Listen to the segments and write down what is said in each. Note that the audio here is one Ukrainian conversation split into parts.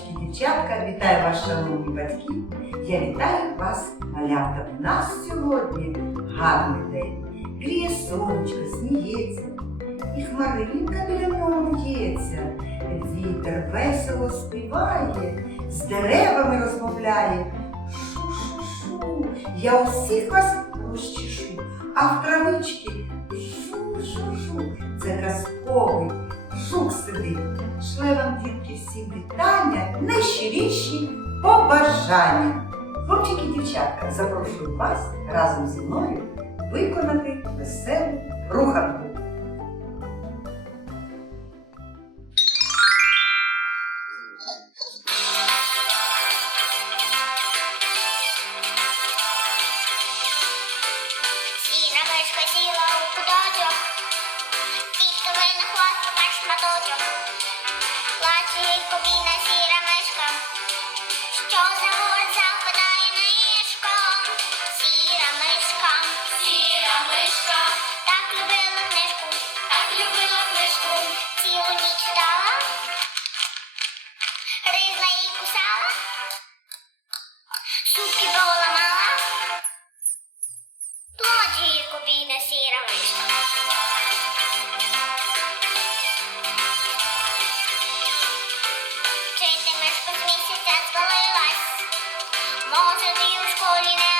дівчатка, вітаю вас, шановні батьки. Я вітаю вас, малята. У нас сьогодні гарний день. Гріє сонечко, сміється, і хмаринка біля нього в'ється. Вітер весело співає, з деревами розмовляє. Шу-шу-шу, я усіх вас розчешу, а в травички шу-шу-шу. Це казковий жук сидить. Шле вам, дітки, всім вітання, найщиріші побажання. Хлопчики і дівчатка, запрошую вас разом зі мною виконати веселу руханку. Сіра мишка сіла у 東京 Bez mi się zezwoliłaś Może już kolina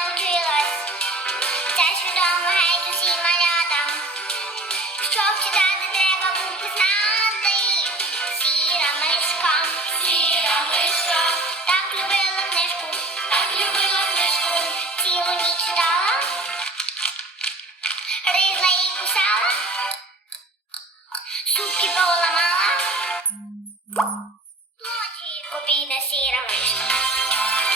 nasira var.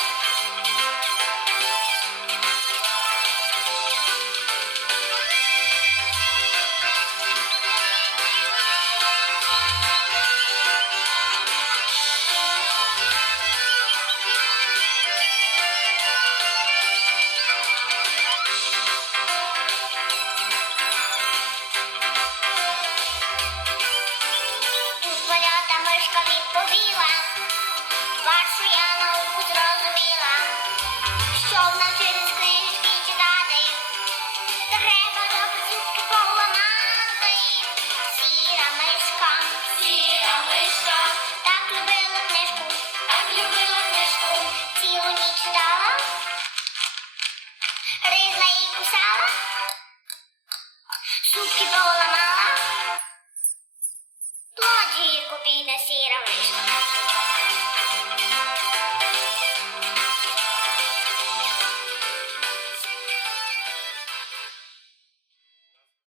Ryża i kusała?